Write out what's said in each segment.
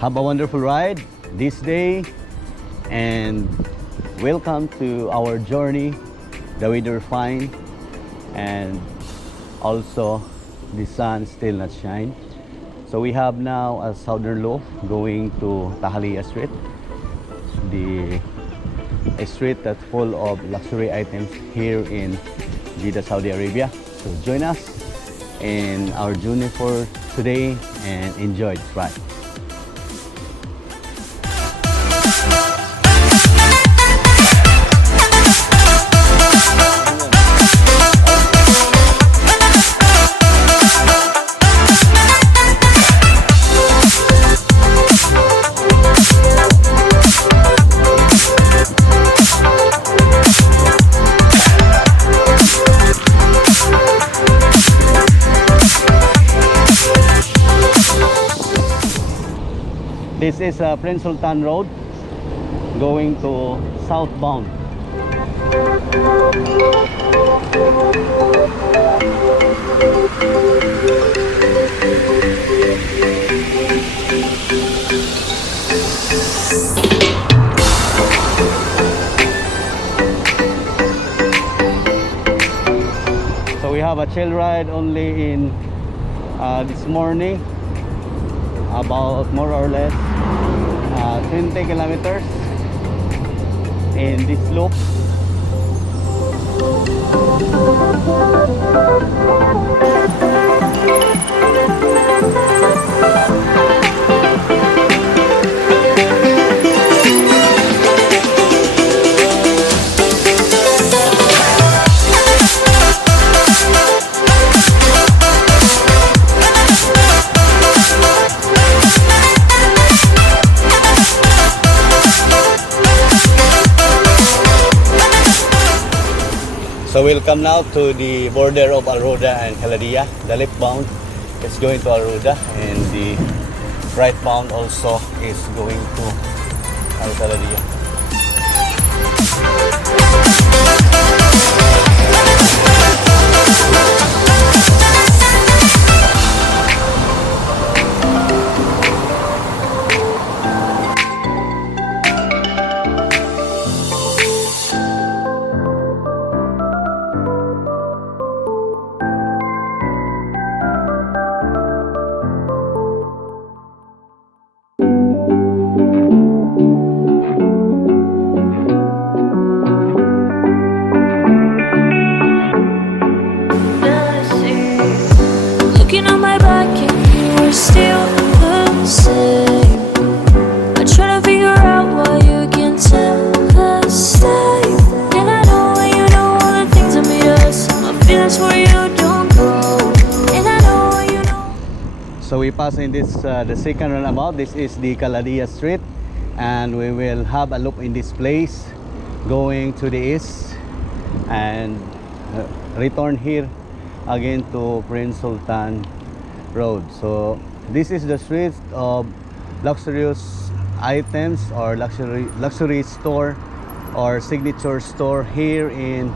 Have a wonderful ride this day, and welcome to our journey. The weather fine, and also the sun still not shine. So we have now a southern loop going to Tahalia Street, a street that's full of luxury items here in Jeddah, Saudi Arabia. So join us in our journey for today and enjoy this ride. This is Prince Sultan Road going to southbound. So we have a chill ride only in this morning, about more or less 20 kilometers in this loop. So we'll come now to the border of Al Roda and Khaladia. The left bound is going to Al Roda, and the right bound also is going to Al Khaladia. So we pass in this the second roundabout. This is the Khaladia Street, and we will have a loop in this place going to the east and return here again to Prince Sultan Road. So this is the street of luxurious items or luxury store or signature store here in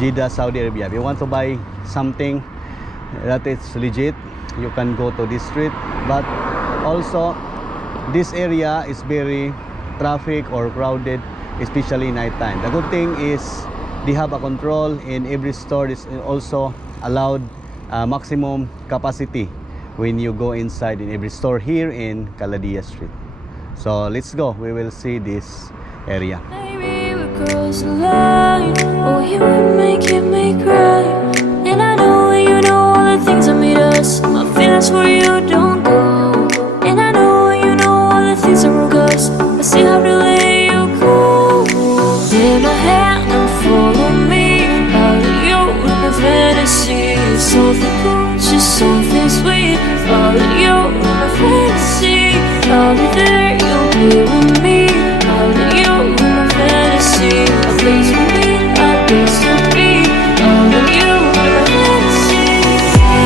Jeddah, Saudi Arabia. If you want to buy something that is legit, you can go to this street. But also this area is very traffic or crowded, especially night time. The good thing is they have a control in every store. Is also allowed maximum capacity when you go inside in every store here in Khaladia Street. So let's go, we will see this area. Maybe we cross the line, or you would make me cry. And I know you know all the things that made us. My feelings for you don't go. And I know you know all the things that broke us. I still have to let you go. Take my hand and follow me out of your fantasy. Something cool, just something sweet. Follow you in my fantasy. I'll be there, you'll be with me. Follow you in my fantasy. A place for me, a place to be. Follow you in my fantasy. Fantasy.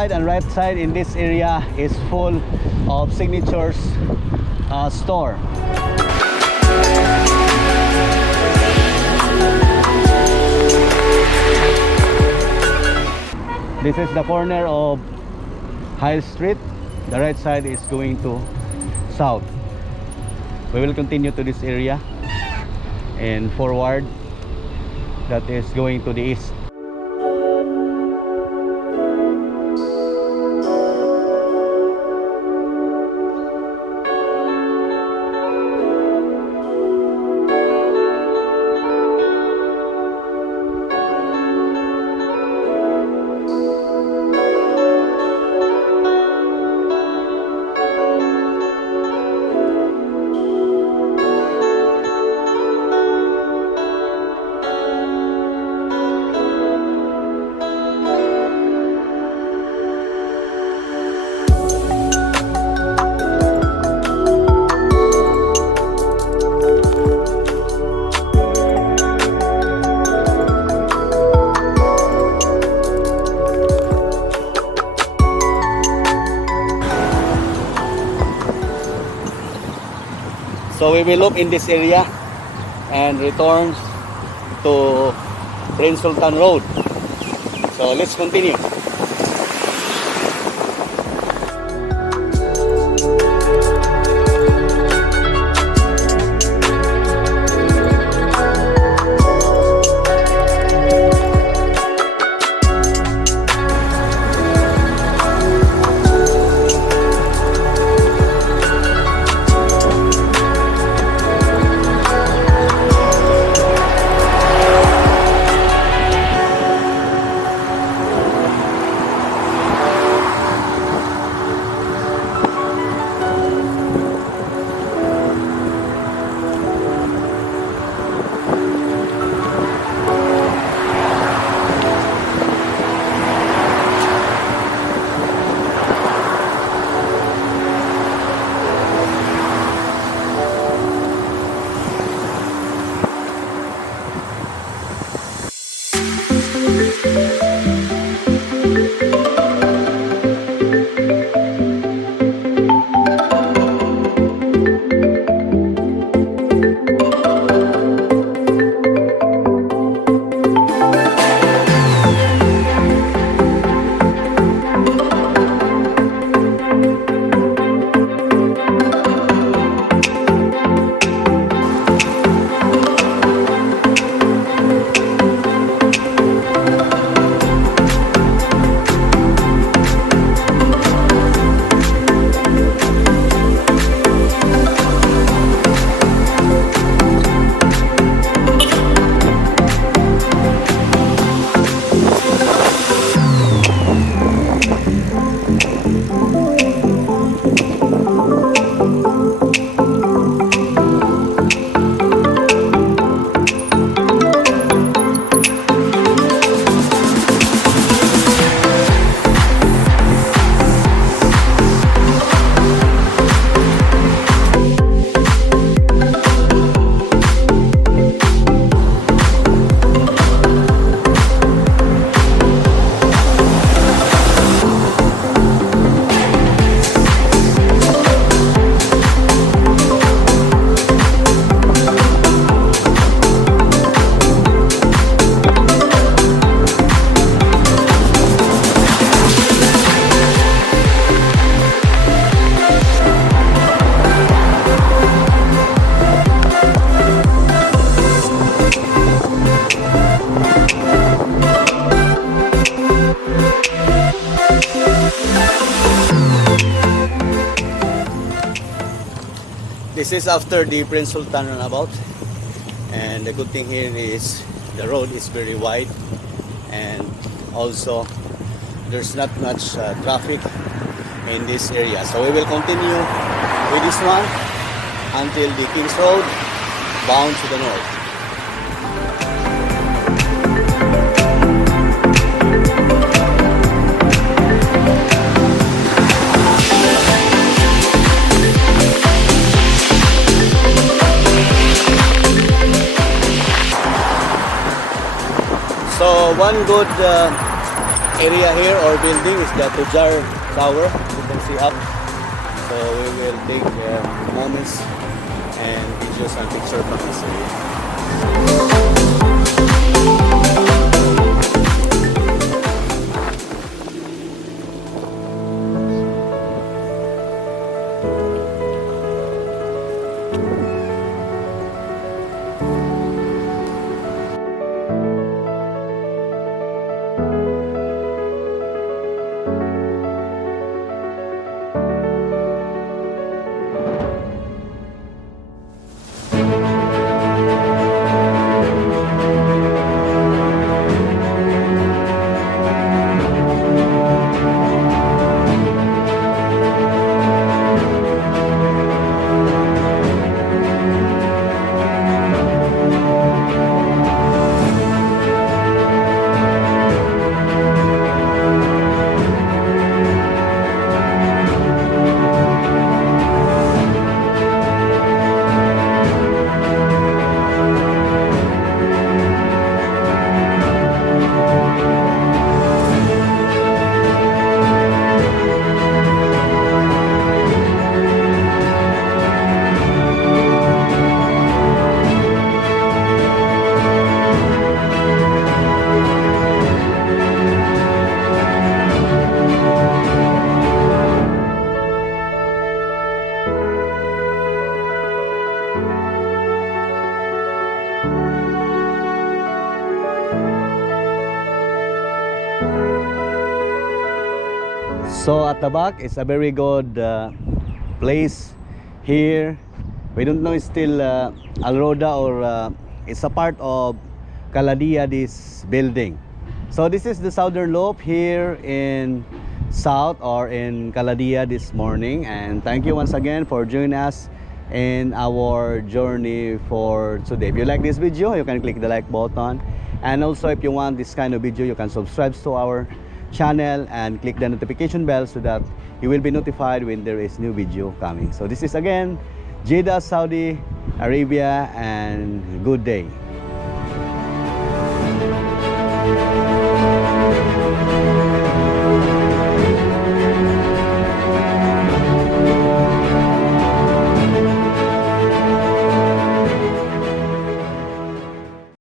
side and right side in this area is full of signatures store. This is the corner of High Street. The right side is going to south. We will continue to this area and forward, that is going to the east. So we will loop in this area and return to Prince Sultan Road. So let's continue. This is after the Prince Sultan runabout, and the good thing here is the road is very wide, and also there's not much traffic in this area. So we will continue with this one until the King's Road bound to the north. So one good area here or building is the Tujar Tower. You can see up. So we will take moments and videos and pictures from this area. So at the back is a very good place here. We don't know it's still Alroda or it's a part of Caladia, this building. So this is the southern loop here in South or in Caladia this morning, and thank you once again for joining us in our journey for today. If you like this video, you can click the like button, and also if you want this kind of video, you can subscribe to our channel and click the notification bell so that you will be notified when there is new video coming. So this is again Jeddah, Saudi Arabia, and good day.